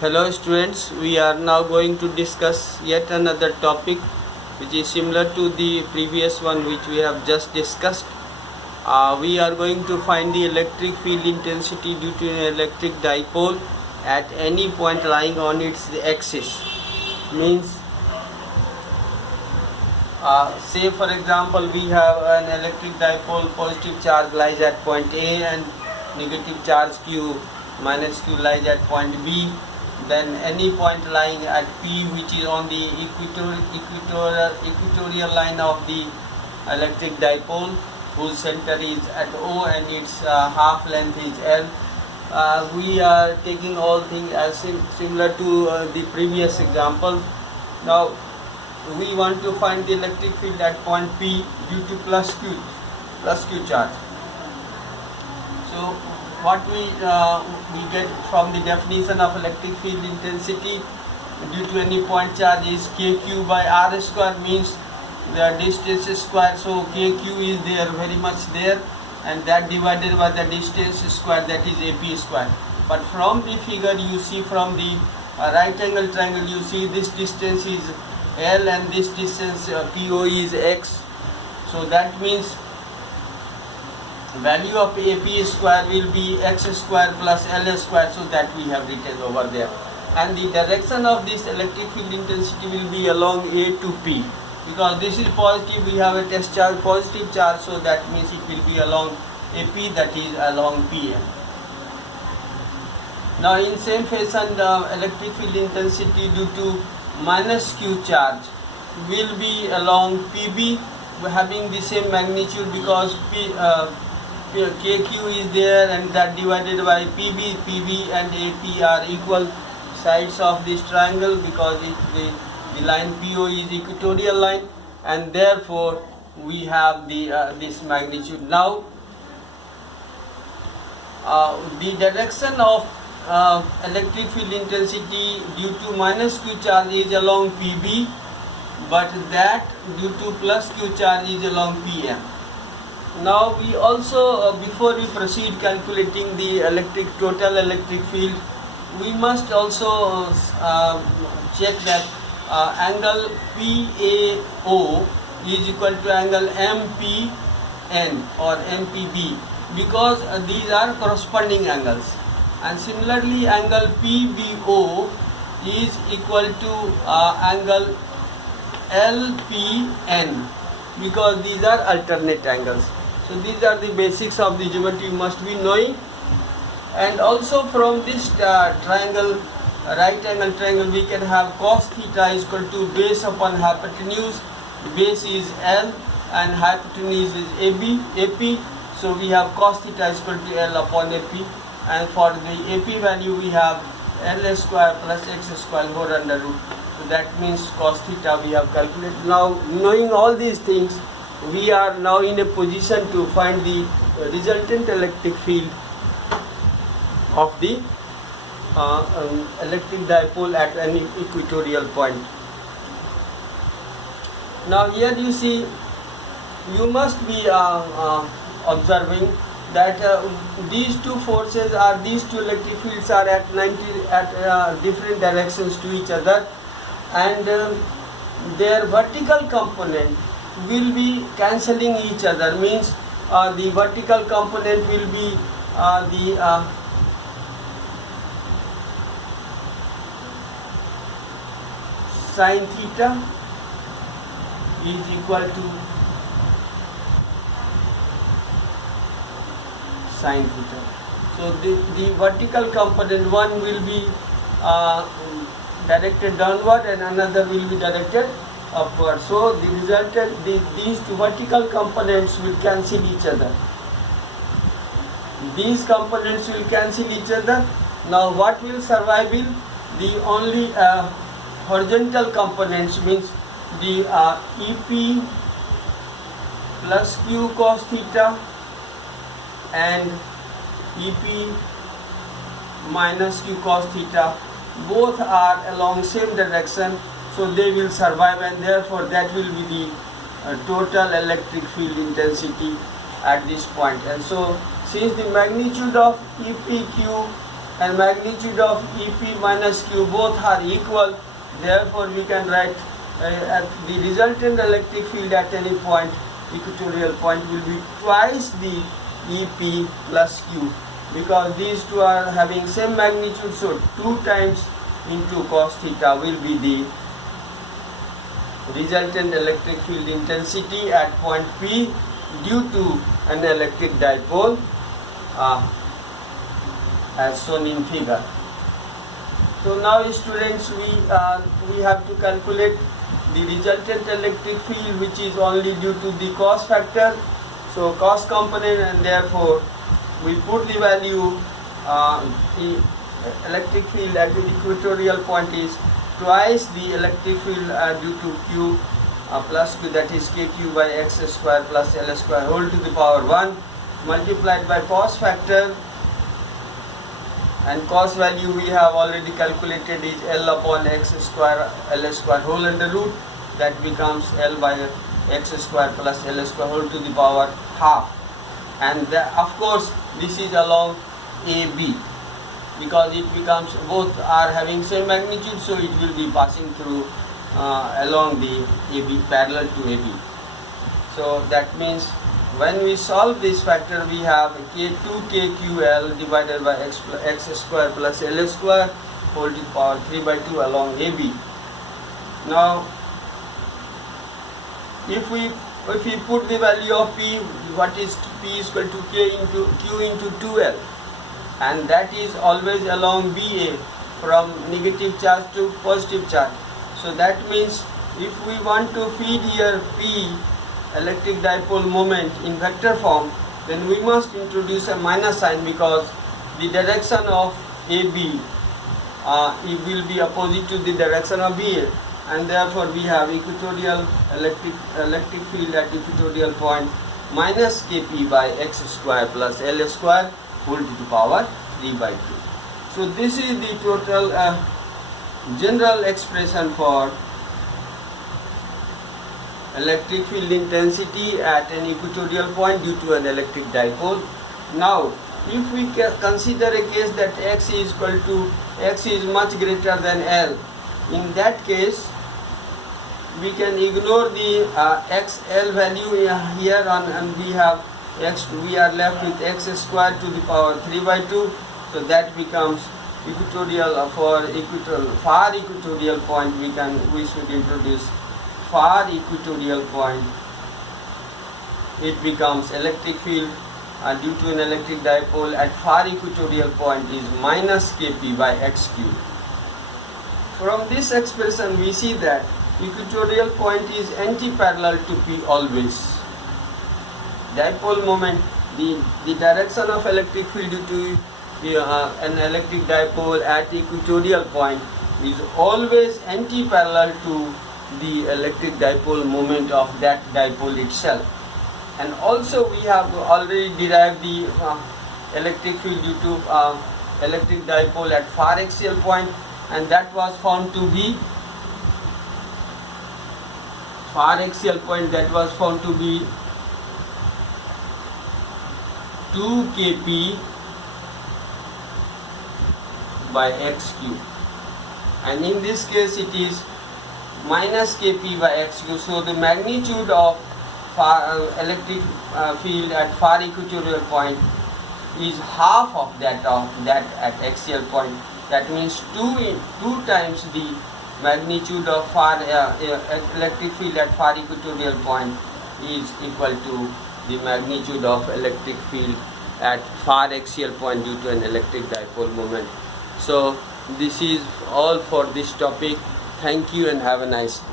Hello students, we are now going to discuss yet another topic which is similar to the previous one which we have just discussed. We are going to find the electric field intensity due to an electric dipole at any point lying on its axis. Means say for example we have an electric dipole, positive charge lies at point A and negative charge Q minus Q lies at point B. Then any point lying at P which is on the equatorial line of the electric dipole, whose center is at O and its half length is L. We are taking all things as similar to the previous example. Now we want to find the electric field at point P due to plus Q charge. So what we get from the definition of electric field intensity due to any point charge is kq by r square, means the distance square, so kq is there, very much there, and that divided by the distance square, that is ap square. But from the figure you see, from the right angle triangle, you see this distance is L and this distance PO is X, so that means value of AP square will be X square plus L square, so that we have written over there. And the direction of this electric field intensity will be along A to P, because this is positive, we have a test charge, positive charge, so that means it will be along AP, that is along PM. Now in same fashion, the electric field intensity due to minus Q charge will be along PB, having the same magnitude, because KQ is there and that divided by PB. PB and AP are equal sides of this triangle, because the line PO is equatorial line, and therefore we have the this magnitude. Now the direction of electric field intensity due to minus Q charge is along PB, but that due to plus Q charge is along PM. Now we also, before we proceed calculating the total electric field, we must also check that angle PAO is equal to angle MPN or MPB, because these are corresponding angles. And similarly angle PBO is equal to angle LPN, because these are alternate angles. So these are the basics of the geometry you must be knowing. And also from this triangle, right angle triangle, we can have cos theta is equal to base upon hypotenuse. Base is L and hypotenuse is AP. So we have cos theta is equal to L upon AP. And for the AP value we have L square plus X square whole under root. So that means cos theta we have calculated. Now knowing all these things, we are now in a position to find the resultant electric field of the electric dipole at any equatorial point. Now here you see, you must be observing that these two forces these two electric fields are at different directions to each other, and their vertical component will be cancelling each other, means the vertical component will be the sin theta is equal to sin theta. So the vertical component, one will be directed downward and another will be directed upward. So the resultant, these two vertical components will cancel each other. These components will cancel each other. Now what will survive will the only horizontal components, means the EP plus Q cos theta and EP minus Q cos theta, both are along same direction, so they will survive, and therefore that will be the total electric field intensity at this point. And so since the magnitude of EPQ and magnitude of EP minus Q both are equal. Therefore, we can write at the resultant electric field at any point, equatorial point, will be twice the EP plus Q, because these two are having same magnitude. So 2 times into cos theta will be the resultant electric field intensity at point P due to an electric dipole, as shown in figure. So now students, we have to calculate the resultant electric field, which is only due to the cos factor, so cos component, and therefore we put the value, the electric field at the equatorial point is twice the electric field due to Q plus Q, that is kQ by x square plus L square whole to the power 1 multiplied by cos factor, and cos value we have already calculated is L upon x square L square whole under root, that becomes L by x square plus L square whole to the power half, and of course this is along AB, because it becomes both are having same magnitude, so it will be passing through along the AB, parallel to AB. So that means when we solve this factor, we have K2 KQL divided by x square plus L square whole to the power 3 by 2 along AB. Now if we put the value of P, what is P is equal to K into Q into 2L, and that is always along BA from negative charge to positive charge. So that means if we want to feed here P, electric dipole moment, in vector form, then we must introduce a minus sign, because the direction of AB it will be opposite to the direction of BA, and therefore we have equatorial electric field at equatorial point minus Kp by x square plus L square whole to the power 3 by 2. So this is the total general expression for electric field intensity at an equatorial point due to an electric dipole. Now if we consider a case that x is much greater than L, in that case we can ignore the XL value here on, and we have we are left with x square to the power 3 by 2, so that becomes equatorial. For far equatorial point, we should introduce far equatorial point. It becomes electric field due to an electric dipole at far equatorial point is minus Kp by x cube. From this expression we see that equatorial point is anti-parallel to P always. Dipole moment, the direction of electric field due to an electric dipole at equatorial point is always anti-parallel to the electric dipole moment of that dipole itself. And also we have already derived the electric field due to electric dipole at far axial point, and that was found to be far axial point, that was found to be 2 Kp by x cube, and in this case it is minus Kp by x cube. So the magnitude of electric field at far equatorial point is half of that at axial point. That means 2 times the magnitude of electric field at far equatorial point is equal to the magnitude of electric field at far axial point due to an electric dipole moment. So this is all for this topic. Thank you and have a nice day.